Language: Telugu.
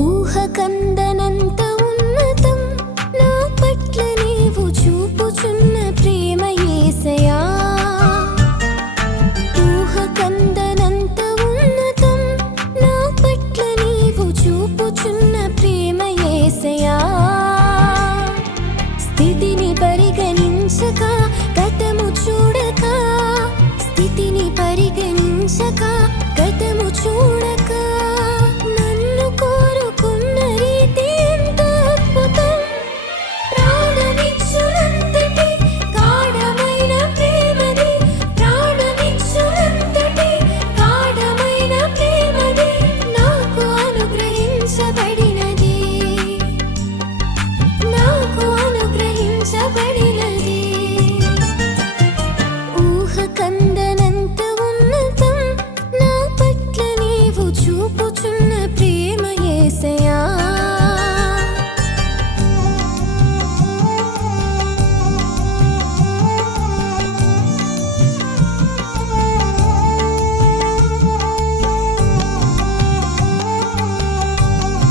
ఊహకందనంత ఉన్నతం నా పట్ల నీవు చూపుచున్న ప్రేమ యేసయ్యా. ఊహకందనంత ఉన్నతం నా పట్ల నీవు చూపుచున్న ప్రేమ యేసయ్యా. స్థితిని పరిగణించక గతము చూడక, స్థితిని పరిగణించక గతము చూడక నన్ను కోరుకున్న రీతి ఎంత అద్భుతం. ప్రాణమిచ్చునంతటి గాఢమైన ప్రేమది, ప్రాణమిచ్చునంతటి గాఢమైన ప్రేమది నాకు అనుగ్రహించబడి